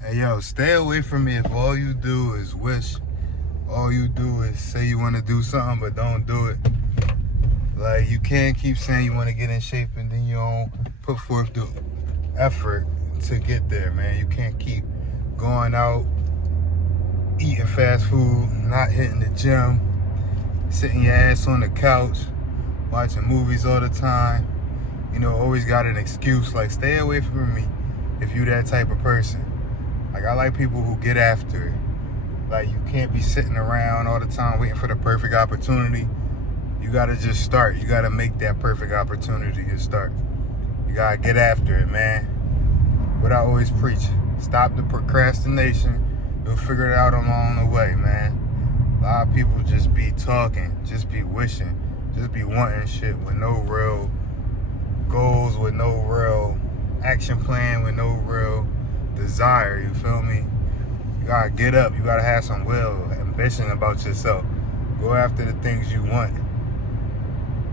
Hey yo, stay away from me if all you do is wish. All you do is say you want to do something but don't do it. Like, you can't keep saying you want to get in shape and then you don't put forth the effort to get there, man. You can't keep going out, eating fast food, not hitting the gym, sitting your ass on the couch, watching movies all the time. You know, always got an excuse. Like, stay away from me if you that type of person. Like, I like people who get after it. Like, you can't be sitting around all the time waiting for the perfect opportunity. You gotta just start. You gotta make that perfect opportunity to start. You gotta get after it, man. What I always preach, stop the procrastination. You'll figure it out along the way, man. A lot of people just be talking, just be wishing, just be wanting shit with no real goals, with no real action plan, with no real desire, you feel me? You gotta get up, you gotta have some will, ambition about yourself. Go after the things you want.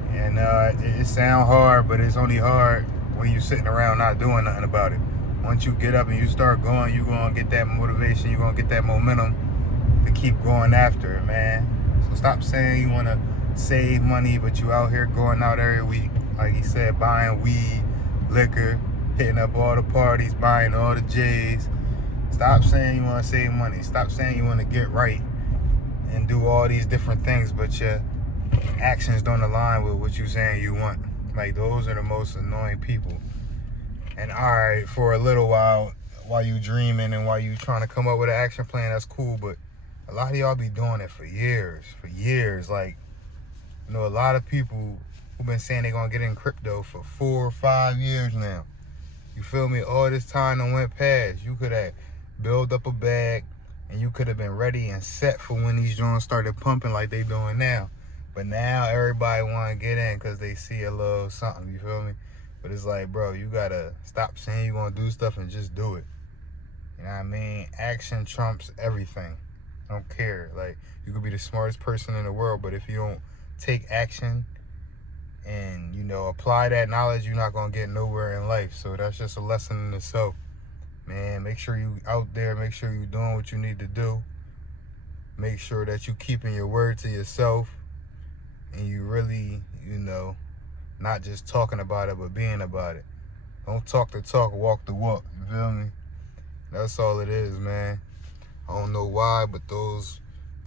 And it sound hard, but it's only hard when you sitting around not doing nothing about it. Once you get up and you start going, you're gonna get that motivation, you're gonna get that momentum to keep going after it, man. So stop saying you wanna save money, but you out here going out every week, like he said, buying weed, liquor, hitting up all the parties, buying all the J's. Stop saying you wanna save money. Stop saying you wanna get right and do all these different things, but your actions don't align with what you saying you want. Like, those are the most annoying people. And alright, for a little while you dreaming and while you trying to come up with an action plan, that's cool, but a lot of y'all be doing it for years. Like, you know, a lot of people who've been saying they're gonna get in crypto for 4 or 5 years now. You feel me? All this time that went past, you could have built up a bag and you could have been ready and set for when these joints started pumping like they doing now. But now everybody want to get in because they see a little something, you feel me? But it's like, bro, you got to stop saying you're going to do stuff and just do it. You know what I mean? Action trumps everything. I don't care. Like, you could be the smartest person in the world, but if you don't take action and, you know, apply that knowledge, you're not going to get nowhere in life. So that's just a lesson in itself. Man, make sure you out there. Make sure you doing what you need to do. Make sure that you keeping your word to yourself. And you really, you know, not just talking about it, but being about it. Don't talk the talk, walk the walk. You feel me? That's all it is, man. I don't know why, but those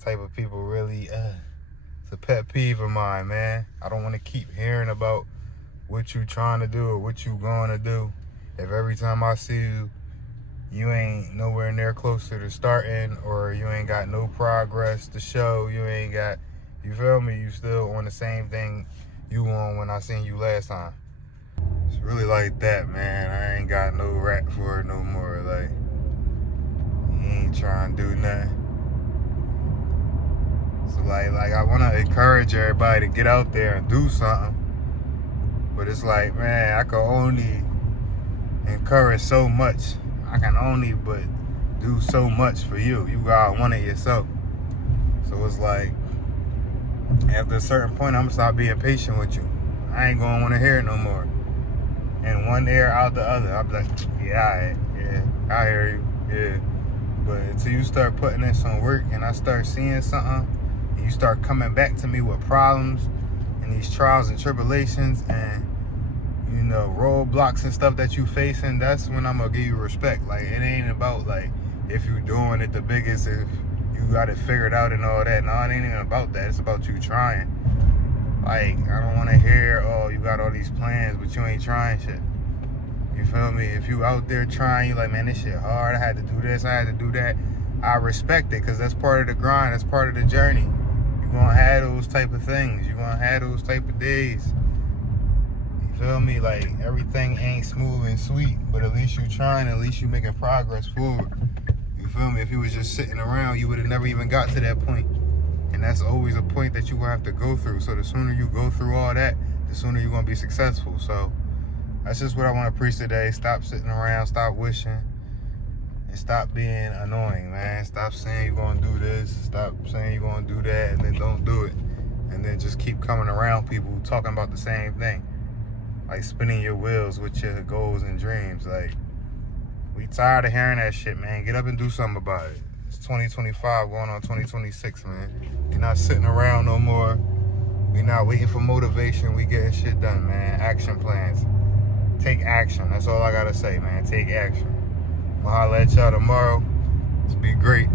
type of people really, it's a pet peeve of mine, man. I don't want to keep hearing about what you trying to do or what you going to do. If every time I see you, you ain't nowhere near closer to starting, or you ain't got no progress to show, you ain't got, you feel me? You still on the same thing you on when I seen you last time. It's really like that, man. I ain't got no rap for it no more. Like, you ain't trying to do nothing. So like I want to encourage everybody to get out there and do something. But it's like, man, I can only encourage so much. I can only but do so much for you. You gotta want it yourself. So it's like, after a certain point, I'm gonna stop being patient with you. I ain't gonna want to hear it no more. And one ear out the other. I'll be like, yeah, I hear you, yeah. But until you start putting in some work and I start seeing something, and you start coming back to me with problems and these trials and tribulations and, you know, roadblocks and stuff that you facing, that's when I'm gonna give you respect. Like, it ain't about like if you doing it the biggest, if you got it figured out and all that. No, it ain't even about that. It's about you trying. Like, I don't want to hear, oh, you got all these plans, but you ain't trying shit. You feel me? If you out there trying, you like, man, this shit hard. I had to do this. I had to do that. I respect it because that's part of the grind. That's part of the journey. You're going to have those type of things. You're going to have those type of days. You feel me? Like, everything ain't smooth and sweet, but at least you trying. At least you making progress forward. You feel me? If you was just sitting around, you would have never even got to that point. And that's always a point that you will have to go through. So the sooner you go through all that, the sooner you're going to be successful. So that's just what I want to preach today. Stop sitting around, stop wishing, and stop being annoying, man. Stop saying you're going to do this, stop saying you're going to do that, and then don't do it. And then just keep coming around people talking about the same thing. Like spinning your wheels with your goals and dreams. Like, We tired of hearing that shit, man. Get up and do something about it. It's 2025 going on 2026, man. We're not sitting around no more. We not waiting for motivation. We getting shit done, man. Action plans. Take action. That's all I gotta say, man. Take action. I'll holler at y'all tomorrow. It's be great.